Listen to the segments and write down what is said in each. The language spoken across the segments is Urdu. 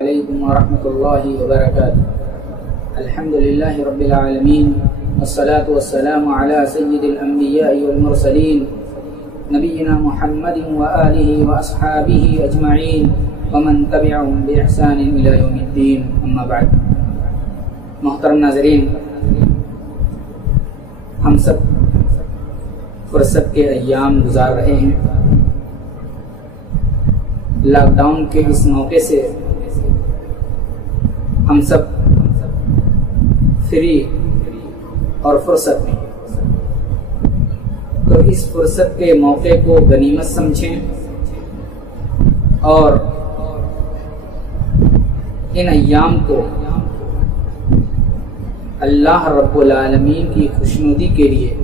علیکم ورحمۃ اللہ وبرکاتہ۔ الحمد للہ رب العالمین والصلاة والسلام علی سید الانبیاء والمرسلین نبینا محمد وآلہ واصحابہ اجمعین ومن تبعهم باحسان الی یوم الدین، اما بعد۔ محترم ناظرین، ہم سب فرصت کے ایام گزار رہے ہیں۔ لاک ڈاؤن کے اس موقع سے ہم سب فری اور فرصت میں، تو اس فرصت کے موقع کو غنیمت سمجھیں اور ان ایام کو اللہ رب العالمین کی خوشنودی کے لیے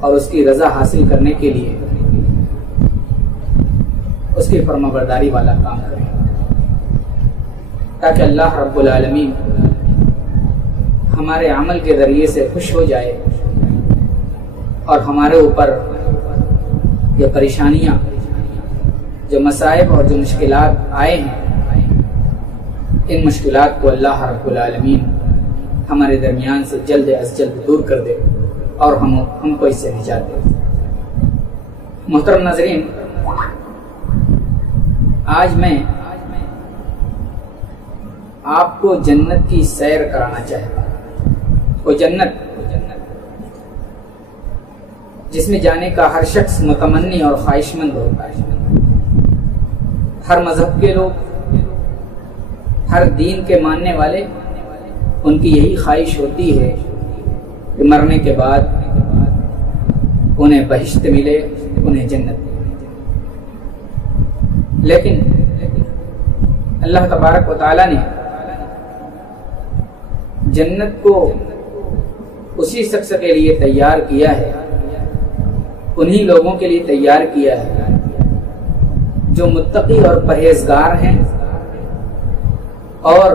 اور اس کی رضا حاصل کرنے کے لیے اس کی فرمانبرداری والا کام کریں، تاکہ اللہ رب العالمین ہمارے عمل کے ذریعے سے خوش ہو جائے اور ہمارے اوپر یہ پریشانیاں، جو مصائب اور جو مشکلات آئے ہیں، ان مشکلات کو اللہ رب العالمین ہمارے درمیان سے جلد از جلد دور کر دے اور ہم کو اس سے نجات دے۔ محترم ناظرین، آج میں آپ کو جنت کی سیر کرانا چاہتا ہوں۔ وہ جنت جس میں جانے کا ہر شخص متمنی اور خواہش مند ہوتا ہے۔ ہر مذہب کے لوگ، ہر دین کے ماننے والے، ان کی یہی خواہش ہوتی ہے کہ مرنے کے بعد انہیں بہشت ملے، انہیں جنت ملے۔ لیکن اللہ تبارک و تعالی نے جنت کو اسی شخص کے لیے تیار کیا ہے، انہی لوگوں کے لیے تیار کیا ہے جو متقی اور پرہیزگار ہیں اور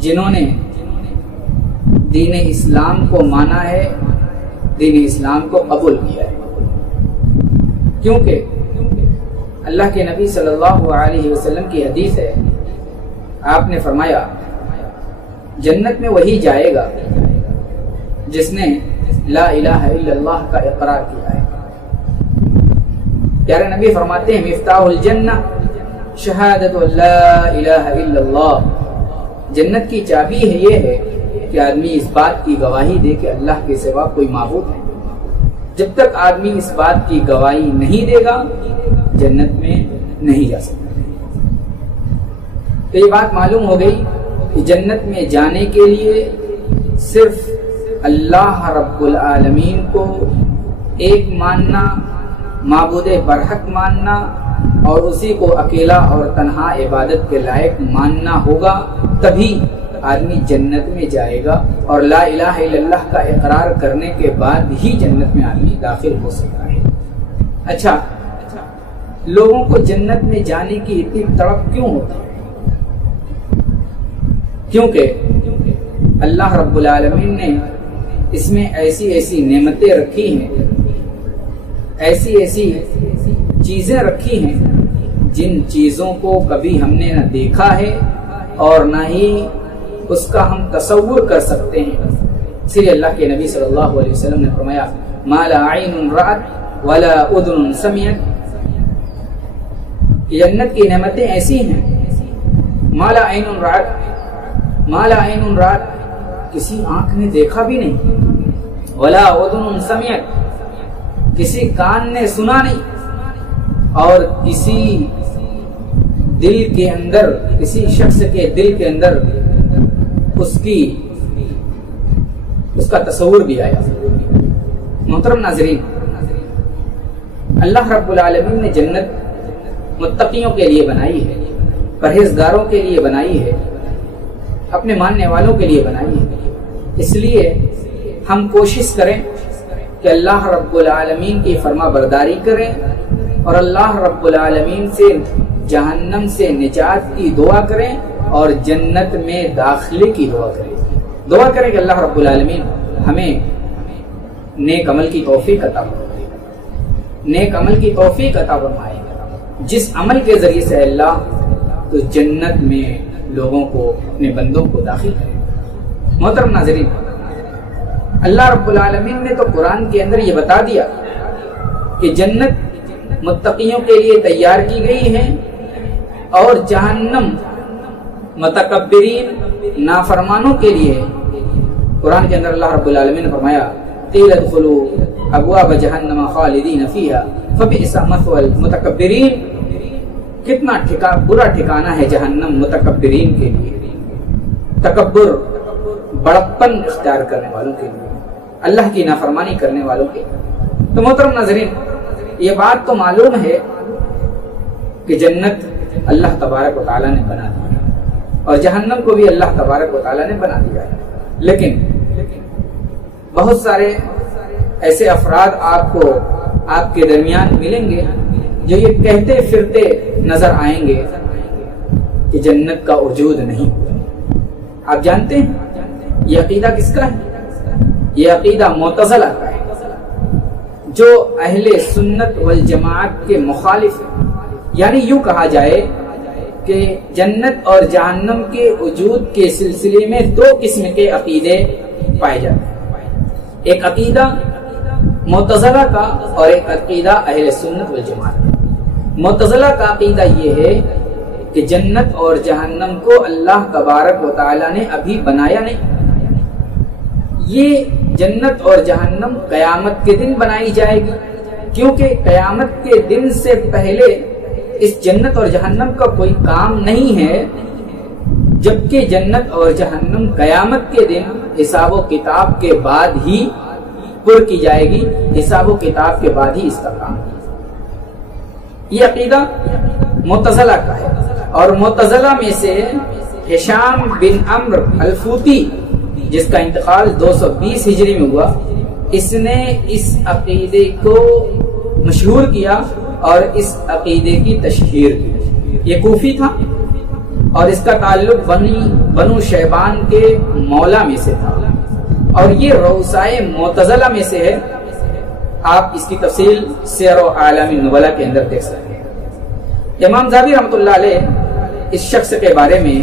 جنہوں نے دین اسلام کو مانا ہے، دین اسلام کو قبول کیا ہے۔ کیونکہ اللہ کے نبی صلی اللہ علیہ وسلم کی حدیث ہے، آپ نے فرمایا جنت میں وہی جائے گا جس نے لا الہ الا اللہ کا اقرار کیا ہے۔ پیارے نبی فرماتے ہیں مفتاح الجنہ شہادت لا الہ الا اللہ، جنت کی چابی ہے یہ ہے کہ آدمی اس بات کی گواہی دے کہ اللہ کے سوا کوئی معبود ہے۔ جب تک آدمی اس بات کی گواہی نہیں دے گا، جنت میں نہیں جا سکتا۔ تو یہ بات معلوم ہو گئی کہ جنت میں جانے کے لیے صرف اللہ رب العالمین کو ایک ماننا، معبود برحق ماننا اور اسی کو اکیلا اور تنہا عبادت کے لائق ماننا ہوگا، تبھی آدمی جنت میں جائے گا، اور لا الہ الا اللہ کا اقرار کرنے کے بعد ہی جنت میں آدمی داخل ہو سکتا ہے۔ اچھا، لوگوں کو جنت میں جانے کی اتنی تڑپ کیوں ہوتی ہے؟ کیونکہ اللہ رب العالمین نے اس میں ایسی ایسی نعمتیں رکھی ہیں، ایسی ایسی چیزیں رکھی ہیں جن چیزوں کو کبھی ہم نے نہ دیکھا ہے اور نہ ہی اس کا ہم تصور کر سکتے ہیں۔ اس لیے اللہ کے نبی صلی اللہ علیہ وسلم نے فرمایا ما لا عین رأت ولا اذن سمعت، جنت کی نعمتیں ایسی ہیں ما لا عین رأت، ما لا عین رأت کسی آنکھ نے دیکھا بھی نہیں، ولا اذن سمعت کسی کان نے سنا نہیں، اور کسی دل کے اندر، کسی شخص کے دل کے اندر اس کا تصور بھی آیا۔ محترم ناظرین، اللہ رب العالمین نے جنت متقیوں کے لیے بنائی ہے، پرہیزگاروں کے لیے بنائی ہے، اپنے ماننے والوں کے لیے بنائی ہے۔ اس لیے ہم کوشش کریں کہ اللہ رب العالمین کی فرما برداری کریں اور اللہ رب العالمین سے جہنم سے نجات کی دعا کریں اور جنت میں داخلے کی دعا کریں۔ دعا کریں کہ اللہ رب العالمین ہمیں نیک عمل کی توفیق عطا فرمائے، نیک عمل کی توفیق عطا فرمائے، جس عمل کے ذریعے سے اللہ تو جنت میں لوگوں کو، اپنے بندوں کو داخل کرے۔ محترم ناظرین، اللہ رب العالمین نے تو قرآن کے اندر یہ بتا دیا کہ جنت متقیوں کے لیے تیار کی گئی ہے اور جہنم متکبرین نافرمانوں کے لیے ہے۔ قرآن کے اندر اللہ رب العالمین نے فرمایا قیل ادخلوا ابواب جہنم خالدین فیہا فبئس مثوى المتکبرین، کتنا برا ٹھکانہ ہے جہنم متکبرین کے لیے، تکبر، بڑپن اختیار کرنے والوں کے لیے، اللہ کی نافرمانی کرنے والوں کے لیے۔ تو محترم ناظرین، یہ بات تو معلوم ہے کہ جنت اللہ تبارک و تعالیٰ نے بنا دیا اور جہنم کو بھی اللہ تبارک و تعالیٰ نے بنا دیا ہے، لیکن بہت سارے ایسے افراد آپ کے درمیان ملیں گے جو یہ کہتے پھرتے نظر آئیں گے کہ جنت کا وجود نہیں۔ آپ جانتے ہیں یہ عقیدہ کس کا ہے؟ یہ عقیدہ معتزلہ کا ہے، جو اہل سنت والجماعت کے مخالف ہے۔ یعنی یوں کہا جائے کہ جنت اور جہنم کے وجود کے سلسلے میں دو قسم کے عقیدے پائے جاتے ہیں، ایک عقیدہ معتزلہ کا اور ایک عقیدہ اہل سنت والجماعت کا۔ معتزلہ کا عقیدہ یہ ہے کہ جنت اور جہنم کو اللہ تبارک و تعالیٰ نے ابھی بنایا نہیں، یہ جنت اور جہنم قیامت کے دن بنائی جائے گی، کیونکہ قیامت کے دن سے پہلے اس جنت اور جہنم کا کوئی کام نہیں ہے، جبکہ جنت اور جہنم قیامت کے دن حساب و کتاب کے بعد ہی پر کی جائے گی، حساب و کتاب کے بعد ہی اس کا کام۔ یہ عقیدہ معتزلہ کا ہے، اور معتزلہ میں سے ہشام بن عمرو الفوتی، جس کا انتقال 220 ہجری میں ہوا، اس نے اس عقیدے کو مشہور کیا اور اس عقیدے کی تشہیر کی۔ یہ کوفی تھا اور اس کا تعلق بنو شیبان کے مولا میں سے تھا، اور یہ روسائے معتزلہ میں سے ہے۔ آپ اس کی تفصیل سیر و اعلام النبلاء کے اندر دیکھ سکتے ہیں۔ امام ذہبی رحمۃ اللہ علیہ اس شخص کے بارے میں،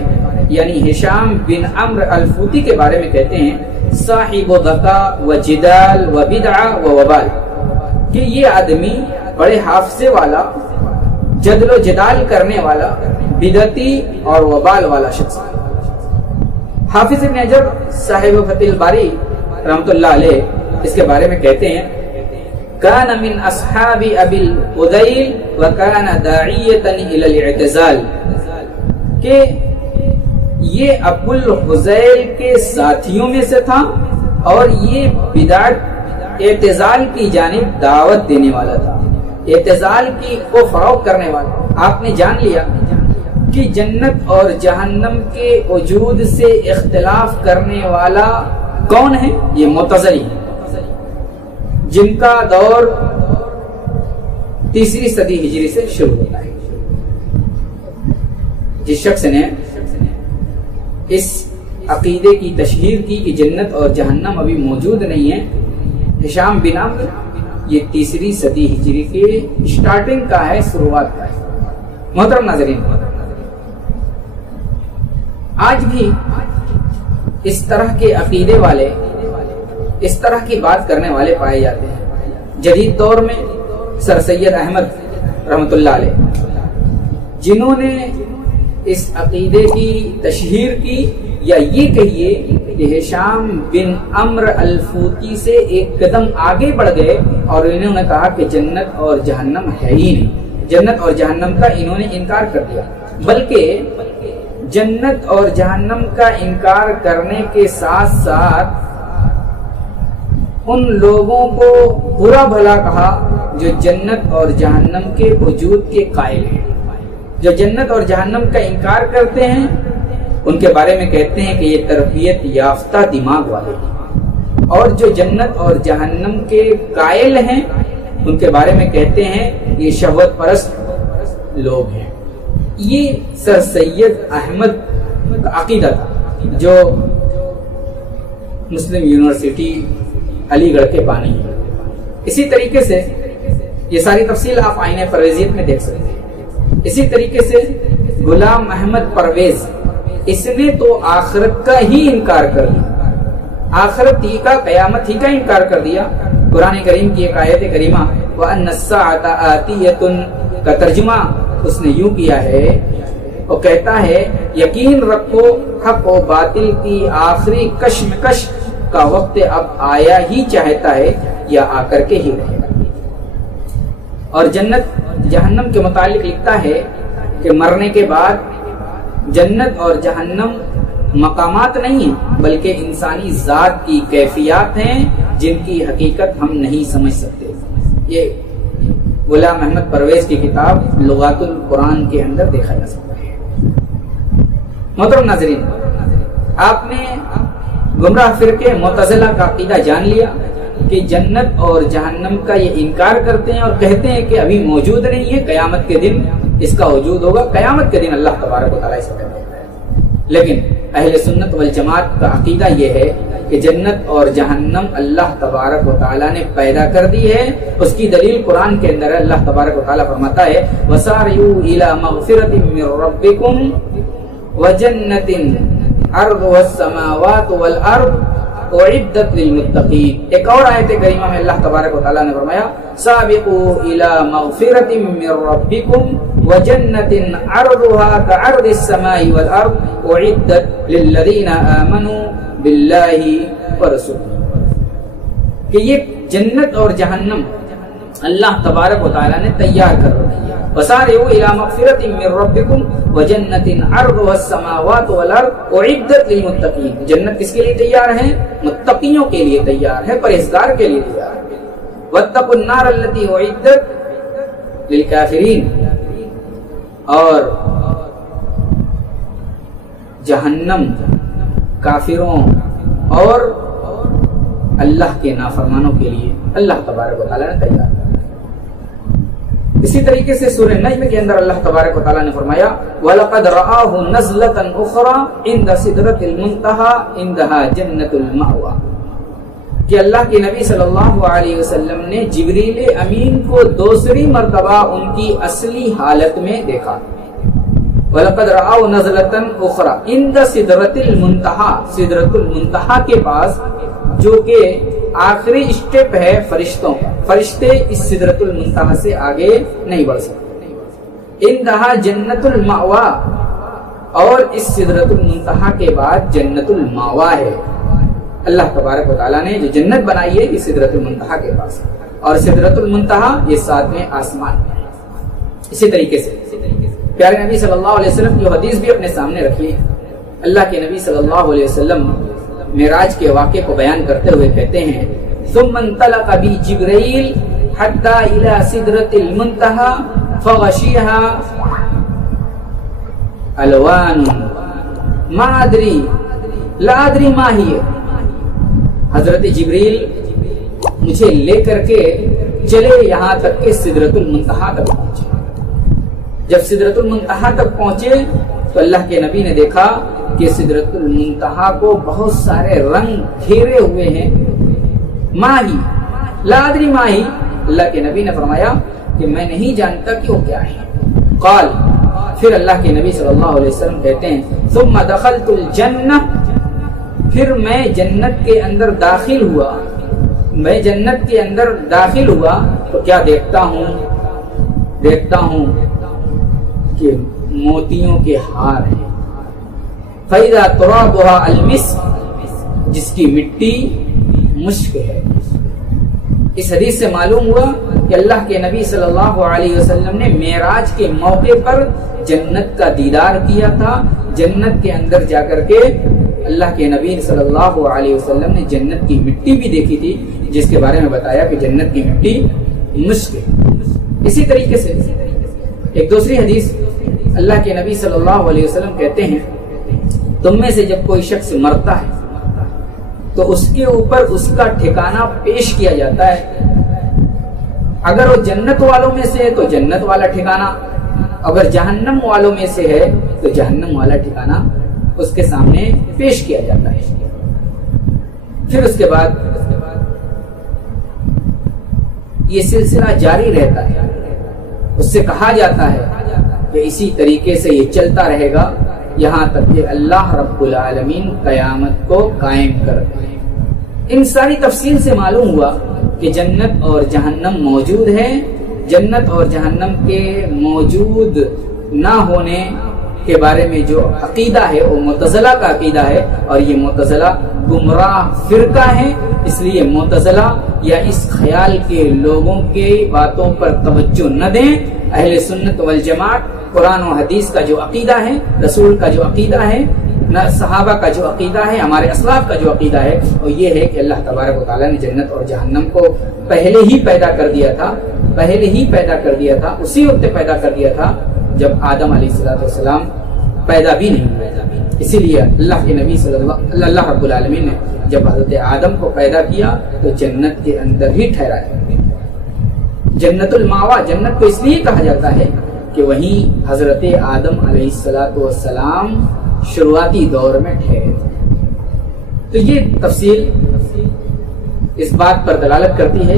یعنی ہشام بن عمرو الفوتی کے بارے میں کہتے ہیں صاحب ذکا و جدال و بدعہ و وبال، کہ یہ آدمی بڑے حافظے والا، جدل و جدال کرنے والا، بدعتی اور وبال والا شخص ہے۔ حافظ ابن حجر صاحب فتح الباری رحمۃ اللہ علیہ اس کے بارے میں کہتے ہیں کان من اصحاب ابی الفضیل وکان داعیۃ الی الاعتزال، کہ یہ ابو الفضیل کے ساتھیوں میں سے تھا اور یہ بدعت اعتزال کی جانب دعوت دینے والا تھا، اعتزال کی کو فروغ کرنے والا۔ آپ نے جان لیا کہ جنت اور جہنم کے وجود سے اختلاف کرنے والا کون ہے؟ یہ معتزلی ہے، جن کا دور 3 صدی ہجری سے شروع ہوتا ہے۔ جس شخص نے اس عقیدے کی تشہیر کی کہ جنت اور جہنم ابھی موجود نہیں ہے، ہشام بن عمرو، یہ 3 صدی ہجری کے سٹارٹنگ کا ہے، شروعات کا ہے۔ محترم ناظرین، آج بھی اس طرح کے عقیدے والے، اس طرح کی بات کرنے والے پائے جاتے ہیں۔ جدید دور میں سر سید احمد رحمۃ اللہ علیہ، جنہوں نے اس عقیدے کی تشہیر کی، یا یہ کہیے کہ ہشام بن عمرو الفوتی سے ایک قدم آگے بڑھ گئے اور انہوں نے کہا کہ جنت اور جہنم ہے ہی نہیں، جنت اور جہنم کا انہوں نے انکار کر دیا۔ بلکہ جنت اور جہنم کا انکار کرنے کے ساتھ ساتھ ان لوگوں کو برا بھلا کہا جو جنت اور جہنم کے وجود کے قائل ہیں، جو جنت اور جہنم کا انکار کرتے ہیں، ان کے بارے میں کہتے ہیں کہ یہ تربیت یافتہ دماغ والے ہیں، اور جو جنت اور جہنم کے قائل ہیں ان کے بارے میں کہتے ہیں یہ شہوت پرست لوگ ہیں۔ یہ سر سید احمد کا عقیدہ تھا، جو مسلم یونیورسٹی علی گڑھ کے بانی ہیں۔ اسی طریقے سے یہ ساری تفصیل آپ آئینہ پرویزیت میں دیکھ سکتے ہیں۔ اسی طریقے سے غلام احمد پرویز، اس نے تو آخرت کا ہی انکار کر دیا، آخرت ہی کا، قیامت ہی کا انکار کر دیا۔ قرآن کریم کی ایک آیت کریمہ وَأَنَّ السَّاعَةَ آتِيَةٌ کا ترجمہ اس نے یوں کیا ہے، وہ کہتا ہے یقین رکھو حق و باطل کی آخری کشمکش کا وقت اب آیا ہی چاہتا ہے یا آ کر کے ہی رہے گا۔ اور جنت جہنم کے متعلق لکھتا ہے کہ مرنے کے بعد جنت اور جہنم مقامات نہیں ہیں بلکہ انسانی ذات کی کیفیات ہیں جن کی حقیقت ہم نہیں سمجھ سکتے۔ یہ غلام احمد پرویز کی کتاب لغات القرآن کے اندر دیکھا جا سکتا ہے۔ محترم ناظرین، آپ نے گمراہ فرقے معتزلہ کا عقیدہ جان لیا کہ جنت اور جہنم کا یہ انکار کرتے ہیں اور کہتے ہیں کہ ابھی موجود نہیں ہے، قیامت کے دن اس کا وجود ہوگا، قیامت کے دن اللہ تبارک و تعالیٰ اسے کر دے گا۔ لیکن اہل سنت والجماعت کا عقیدہ یہ ہے کہ جنت اور جہنم اللہ تبارک و تعالیٰ نے پیدا کر دی ہے۔ اس کی دلیل قرآن کے اندر ہے، اللہ تبارک و تعالیٰ فرماتا ہے وَسَارِعُوا إِلَى مَغْفِرَةٍ مِّن رَّبِّكُمْ وَجَنَّةٍ عَرْضُهَا السَّمَاوَاتُ وَالْأَرْضُ اعدت للمتقین۔ ایک اور آیت کریمہ میں اللہ تبارک و تعالیٰ نے فرمایا سابقوا الى مغفرۃ من ربکم وجنۃ عرضها كعرض السماء والارض اعدت للذین آمنوا باللہ ورسولہ، کہ یہ جنت اور جہنم اللہ تبارک و تعالیٰ نے تیار کر رکھی ہے۔ وسارعوا الى مغفرۃ من ربکم وجنۃ عرضها السماوات والارض اعدت للمتقین۔ جنت کس کے لیے تیار ہے؟ متقیوں کے لیے تیار ہے، پرہیزگار کے لیے تیار ہے۔ واتقوا النار التي اعدت للکافرین، اور جہنم کافروں اور اللہ کے نافرمانوں کے لیے اللہ تبارک و تعالیٰ نے تیار کیا۔ اسی طریقے سے سورہ نجم کے اندر اللہ تبارک و تعالیٰ نے فرمایا وَلَقَدْ رَآهُ نَزْلَةً أُخْرَى عِنْدَ سِدْرَةِ الْمُنْتَهَى عِنْدَهَا جَنَّةُ الْمَأْوَى، کہ اللہ کے نبی صلی اللہ علیہ وسلم نے جبریل امین کو دوسری مرتبہ ان کی اصلی حالت میں دیکھا۔ وَلَقَدْ رَآهُ نَزْلَةً أُخْرَى عِنْدَ سِدْرَةِ الْمُنْتَهَى، سدرۃ المنتہا کے پاس، جو کہ آخری اسٹیپ ہے فرشتوں کا، فرشتے اس سدرۃ المنتہا سے آگے نہیں بڑھ سکتے۔ اندہا جنت المأوا، اور اس سدرۃ المنتہا کے بعد جنت المأوا ہے۔ اللہ تبارک و تعالیٰ نے جو جنت بنائی ہے یہ سدرۃ المنتہا کے پاس، اور سدرۃ المنتہا یہ 7ویں آسمان میں ہے۔ اسی طریقے سے پیارے نبی صلی اللہ علیہ وسلم کی حدیث بھی اپنے سامنے رکھیے۔ اللہ کے نبی صلی اللہ علیہ وسلم معراج کے واقعے کو بیان کرتے ہوئے کہتے ہیں ثم انطلق بی جبرائیل حتی الى سدرۃ المنتہا فغشیہا الوان ما ادری لا ادری ما ہی۔ حضرت جبریل مجھے لے کر کے چلے یہاں تک کہ سدرۃ المنتہا تک پہنچے۔ جب سدرۃ المنتہا تک پہنچے تو اللہ کے نبی نے دیکھا کہ سدرۃ المنتہا کو بہت سارے رنگ گھیرے ہوئے ہیں۔ ماہی لا ادری ماہی، اللہ کے نبی نے فرمایا کہ میں نہیں جانتا کہ وہ کیا ہے۔ قال، پھر اللہ کے نبی صلی اللہ علیہ وسلم کہتے ہیں ثم دخلت الجنہ، پھر میں جنت کے اندر داخل ہوا، میں جنت کے اندر داخل ہوا تو کیا دیکھتا ہوں کہ موتیوں کے ہار ہیں۔ فَإِذَا تُرَابُهَا الْمِسْكُ، جس کی مٹی مشک ہے۔ اس حدیث سے معلوم ہوا کہ اللہ کے نبی صلی اللہ علیہ وسلم نے معراج کے موقع پر جنت کا دیدار کیا تھا۔ جنت کے اندر جا کر کے اللہ کے نبی صلی اللہ علیہ وسلم نے جنت کی مٹی بھی دیکھی تھی، جس کے بارے میں بتایا کہ جنت کی مٹی مشک ہے۔ اسی طریقے سے ایک دوسری حدیث اللہ کے نبی صلی اللہ علیہ وسلم کہتے ہیں تم میں سے جب کوئی شخص مرتا ہے تو اس کے اوپر اس کا ٹھکانہ پیش کیا جاتا ہے۔ اگر وہ جنت والوں میں سے ہے تو جنت والا ٹھکانہ، اگر جہنم والوں میں سے ہے تو جہنم والا ٹھکانہ اس کے سامنے پیش کیا جاتا ہے۔ پھر اس کے بعد یہ سلسلہ جاری رہتا ہے۔ اس سے کہا جاتا ہے کہ اسی طریقے سے یہ چلتا رہے گا یہاں تک کہ اللہ رب العالمین قیامت کو قائم کر دے۔ ان ساری تفصیل سے معلوم ہوا کہ جنت اور جہنم موجود ہے، جنت اور جہنم کے موجود نہ ہونے کے بارے میں جو عقیدہ ہے وہ معتزلہ کا عقیدہ ہے، اور یہ معتزلہ گمراہ فرقہ ہے۔ اس لیے معتزلہ یا اس خیال کے لوگوں کے باتوں پر توجہ نہ دیں۔ اہل سنت والجماعت قرآن و حدیث کا جو عقیدہ ہے، رسول کا جو عقیدہ ہے، صحابہ کا جو عقیدہ ہے، ہمارے اسلاف کا جو عقیدہ ہے، وہ یہ ہے کہ اللہ تبارک و تعالیٰ نے جنت اور جہنم کو پہلے ہی پیدا کر دیا تھا، پہلے ہی پیدا کر دیا تھا، اسی وقت پیدا کر دیا تھا جب آدم علیہ السلام پیدا بھی نہیں ہوئے۔ اسی لیے اللہ کے نبی اللہ رب العالمین نے جب حضرت آدم کو پیدا کیا تو جنت کے اندر ہی ٹھہرایا۔ جنت الماوا، جنت کو اس لیے کہا جاتا ہے کہ وہیں حضرت آدم علیہ السلام شروعاتی دور میں ٹھہرے تھے۔ تو یہ تفصیل اس بات پر دلالت کرتی ہے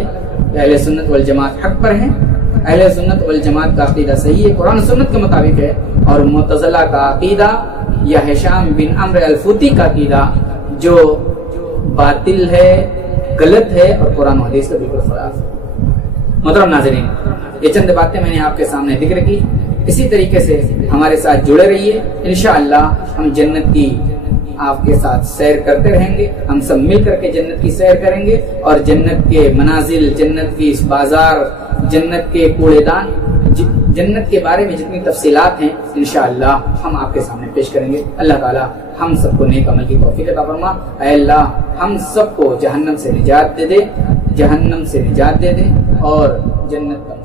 کہ اہل سنت والجماعت حق پر ہیں، اہل سنت والجماعت کا عقیدہ صحیح ہے، قرآن سنت کے مطابق ہے، اور معتزلہ کا عقیدہ یا ہشام بن عمرو الفوتی کا عقیدہ جو باطل ہے، غلط ہے اور قرآن و حدیث کا بالکل خلاف ہے۔ محترم ناظرین، یہ چند باتیں میں نے آپ کے سامنے ذکر کی، اسی طریقے سے ہمارے ساتھ جڑے رہیے، انشاءاللہ ہم جنت کی آپ کے ساتھ سیر کرتے رہیں گے، ہم سب مل کر کے جنت کی سیر کریں گے، اور جنت کے منازل، جنت کی بازار، جنت کے کوڑے دان، جنت کے بارے میں جتنی تفصیلات ہیں انشاءاللہ ہم آپ کے سامنے پیش کریں گے۔ اللہ تعالی ہم سب کو نیک عمل کی توفیق عطا فرما۔ اے اللہ ہم سب کو جہنم سے نجات دے دے، جہنم سے نجات دے دے اور جنت کا